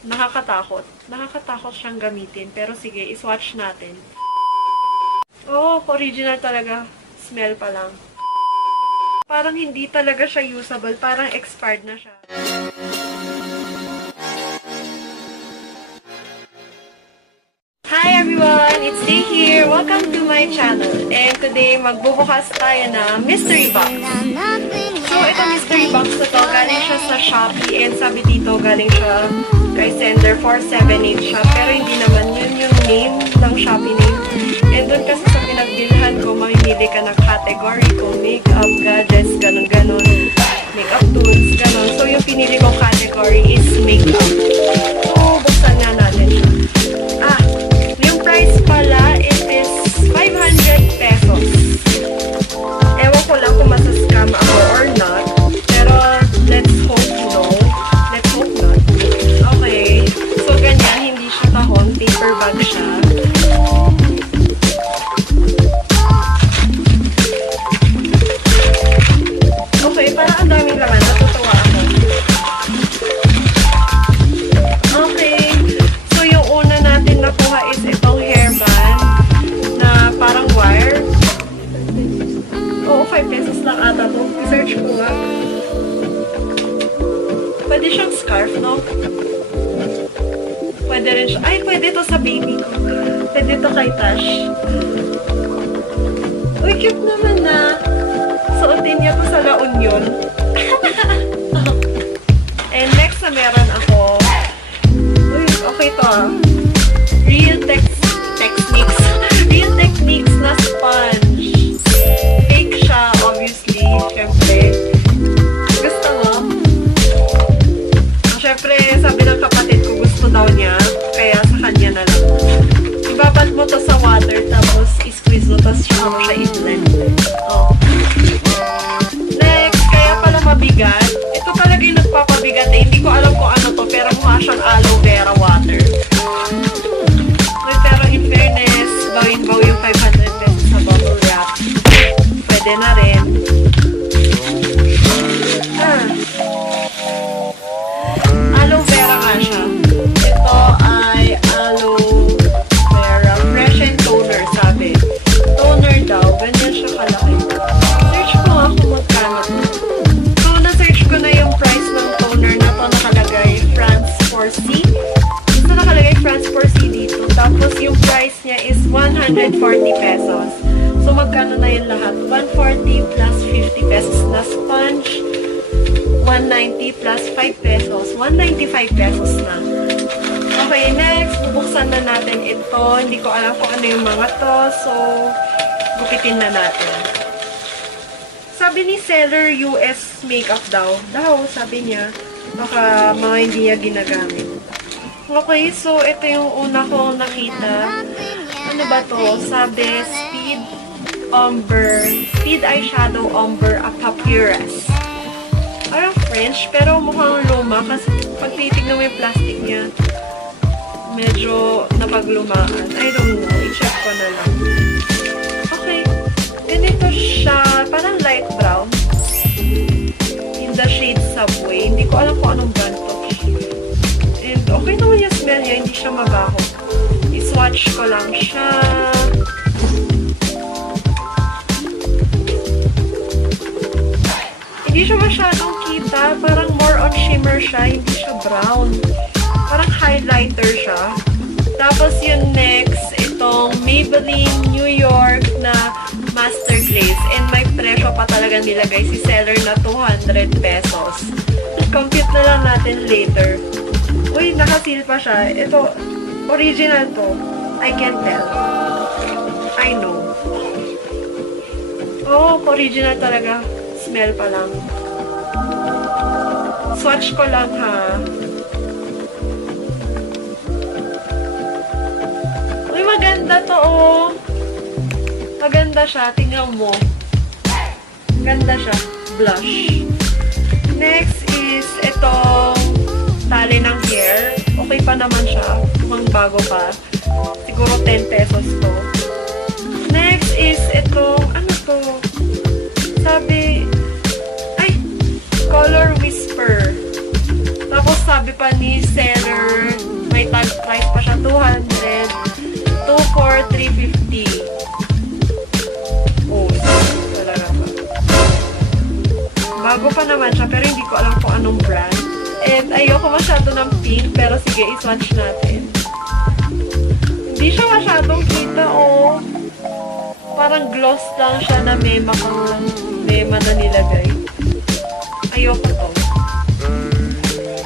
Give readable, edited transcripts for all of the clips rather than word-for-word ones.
Nakakatakot. Nakakatakot siyang gamitin. Pero sige, iswatch natin. Oh, original talaga. Smell pa lang. Parang hindi talaga siya usable. Parang expired na siya. Hi everyone! It's Day here! Welcome to my channel. And today, magbubukas tayo na mystery box. So, itong mystery box na to, galing siya sa Shopee. And sabi dito, galing siya kay sender 478 shop. Pero hindi naman yun yung name ng Shopee name. And doon kasi sa pinagbilhan ko, mamimili ka ng category ko, makeup, gadgets, ganun-ganon, makeup tools, ganon. So, yung pinili kong category is makeup. So, buksan nga natin siya. Yung price pala, it is 500 pesos. Ewan ko lang kung masascam ako or not. Pero, let's hope no. Let's hope not. Okay. So, ganyan. Hindi siya kahon. Paper bag siya. Okay. Parang ang daming laman. Natutuwa ako. Okay. So, yung una natin nakuha is itong hairband na parang wire. Oo, 5 pesos lang ata to. I-search ko nga. Pwede siyang scarf, no? Pwede rin siya. Ay, pwede to sa baby ko. Pwede to kay Tash. Uy, cute naman na. Suotin niya to sa La Union. And next na meron ako. Uy, okay to ah. Real Techniques. Real Techniques na sponge. Fake siya, obviously. Siyempre. Gusto mo? Siyempre, sabi ng kapatid ko, gusto daw niya. Kaya sa kanya na lang. Ibabad mo to sa water, tapos i-squeeze mo, tapos mo siya i-blend. Oh. Next, kaya pala mabigat. Ito talaga yung nagpapabigat eh. Hindi ko alam kung ano to, pero mukha siyang aloe vera water. Pero in fairness, bawin-baw yung 500 pesos sa bubble wrap. Pwede na rin. Aloe vera nga siya. Ito ay aloe vera. Fresh and toner, sabi. Toner daw. Ganyan siya kalaki. Search ko nga kung magkano to. So, na-search ko na yung price ng toner na to nakalagay France 4C. Ito nakalagay France 4C dito. Tapos, yung price niya is 140 pesos. So, magkano na yung lahat? 140 plus 50 pesos na sponge. 190 plus 5 pesos. 195 pesos na. Okay, next. Bubuksan na natin ito. Hindi ko alam kung ano yung mga to. So, gupitin na natin. Sabi ni seller, US makeup daw. Sabi niya. Baka mga hindi niya ginagamit. Okay, so ito yung una kong nakita. Ano ba to? Sabi, Speed Eyeshadow Ombre a Papyrus. Parang French, pero mukhang luma kasi pag titignan mo yung plastic niya, medyo napaglumaan. I don't know. I-check ko na lang. Okay. And ito siya, parang light brown. In the shade Subway. Hindi ko alam kung anong brand to. And okay naman yung smell niya. Hindi siya mabaho. I-swatch ko lang siya. Hindi siya masyadong kita. Parang more on shimmer siya. Hindi siya brown. Parang highlighter siya. Tapos yung next, itong Maybelline New York na Master Glaze. And may presyo pa talaga nilagay si seller na 200 pesos. Compute na lang natin later. Uy, nakasil pa siya. Ito, original to. I can tell. I know. Oh, original talaga. Smell pa lang. Swatch ko lang ha. Uy, maganda to oh. Maganda siya. Tingnan mo. Ganda siya. Blush. Next is itong tali ng hair. Okay pa naman siya. Mukhang bago pa. Siguro 10 pesos to. Next is itong, ano to? Sabi, Color Whisper. Tapos sabi pa ni seller, pink. Pero sige, iswatch natin. Hindi siya masyadong kita, oh. Parang gloss lang siya na mema na nilagay. Ayoko to.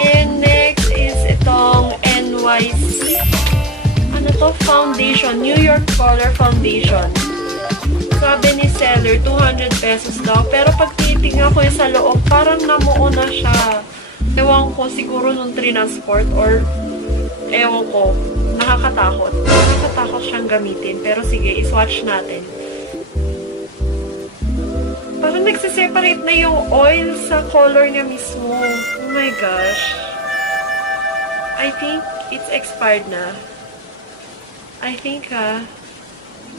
And next is itong NYC. Ano to? Foundation. New York Color Foundation. Sabi ni seller, 200 pesos daw. Pero pag titignan ko yung sa loob, parang namuo na siya. Ewan ko, siguro nung transport or ewan ko, nakakatakot. Nakakatakot siyang gamitin. Pero sige, iswatch natin. Parang nagsiseparate na yung oil sa color niya mismo. Oh my gosh. I think it's expired na. I think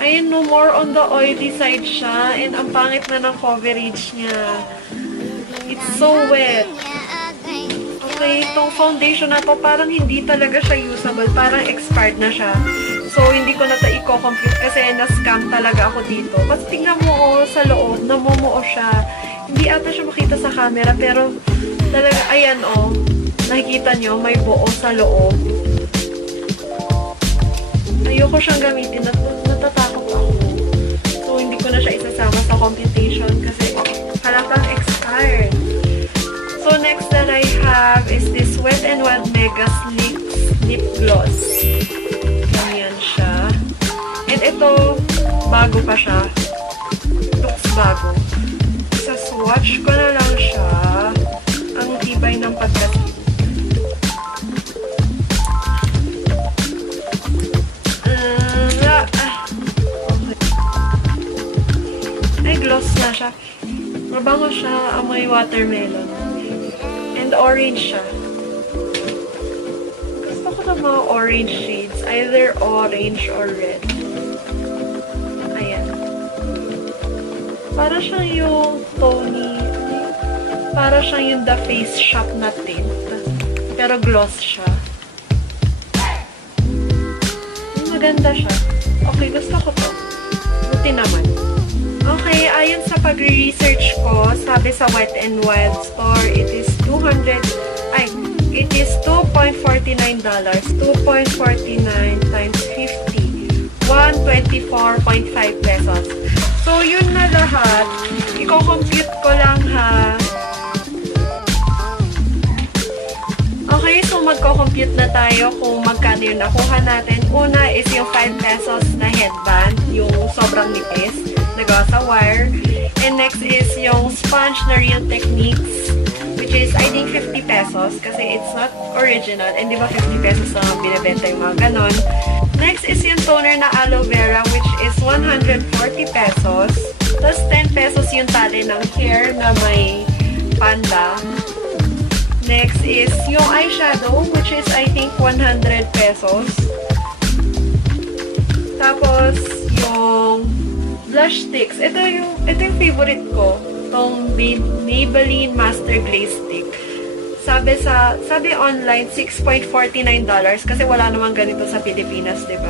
ayun no, more on the oily side siya. And ang pangit na ng coverage niya. It's so wet. Okay, itong foundation na to, parang hindi talaga siya usable. Parang expired na siya. So, hindi ko na ito i-compute kasi na-scam talaga ako dito. Kasi tingnan mo sa loob, namumuo siya. Hindi ata siya makita sa camera, pero talaga, ayan nakikita nyo, may buo sa loob. Ayoko siyang gamitin. Natatakot ako. So, hindi ko na siya isasama sa computation kasi halatang expired. So, next that I have is this Wet n Wild Mega Sleek Lip Gloss. Ganyan siya. And ito, bago pa siya. Looks bago. Sa swatch ko na lang siya. Ang tibay ng pagkasin. Ay, gloss na siya. Mabango siya. Amoy watermelon. And orange siya. Gusto ko ng mga orange shades. Either orange or red. Ayan. Para siyang yung Tony. Para siyang yung The Face Shop na tint. Pero gloss siya. Maganda siya. Okay, gusto ko to. Buti naman. Okay, ayon sa pag-research ko, sabi sa Wet n Wild store, it is $2.49. 2.49 times 50. 124.5 pesos. So, yun na lahat. Iko-compute ko lang ha. Okay, so magko-compute na tayo kung magkano yung nakuha natin. Una is yung 5 pesos na headband, yung sobrang nipis. Nagawa sa wire. And next is yung sponge na Real Techniques, which is, I think, 50 pesos kasi it's not original. And di ba 50 pesos na binibenta yung mga ganon. Next is yung toner na aloe vera, which is 140 pesos. Plus 10 pesos yung tali ng hair na may panda. Next is yung eyeshadow, which is, I think, 100 pesos. Tapos, yung blush sticks. Ito yung favorite ko. Itong Maybelline Master Glaze Stick. Sabi online, $6.49 kasi wala namang ganito sa Pilipinas, diba?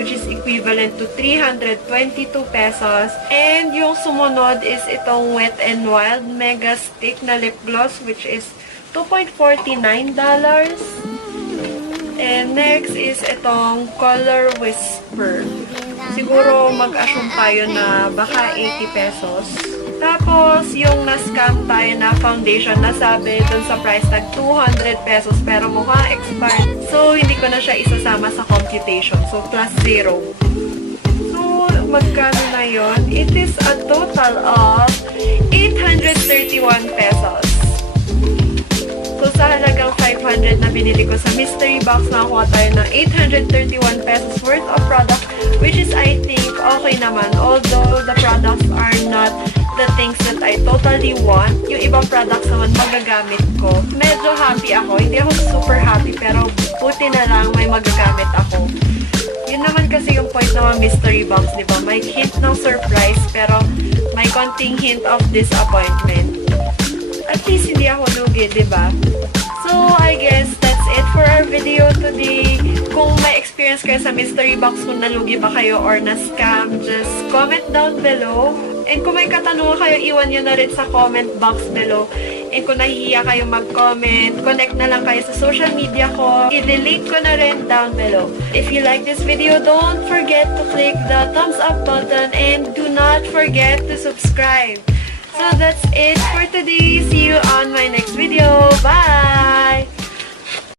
Which is equivalent to 322 pesos. And yung sumunod is itong Wet n Wild Mega Stick na lip gloss, which is $2.49. And next is itong Color Whisper. Siguro mag-assume tayo na baka 80 pesos. Tapos, yung na-scam tayo na foundation na sabi dun sa price tag 200 pesos pero mukhang expired. So, hindi ko na siya isasama sa computation. So, plus 0. So, magkano na yun? It is a total of 831 pesos. So, sa halagang 500 na binili ko sa mystery box, nakakuha tayo ng 831 pesos worth of product, which is, I think, okay naman. Although, the products are not the things that I totally want. Yung ibang products naman magagamit ko. Medyo happy ako. Hindi ako super happy, pero buti na lang may magagamit ako. Yun naman kasi yung point ng mga mystery box, di ba? May hint ng surprise, pero may konting hint of disappointment. At least hindi ako lugi, di ba? So, I guess that's it for our video today. Kung may experience kayo sa mystery box, kung nalugi ba kayo or na-scam, just comment down below. And kung may katanungan kayo, iwan nyo na rin sa comment box below. And kung nahihiya kayo mag-comment, connect na lang kayo sa social media ko. I-link ko na rin down below. If you like this video, don't forget to click the thumbs up button and do not forget to subscribe. So that's it for today. See you on my next video. Bye!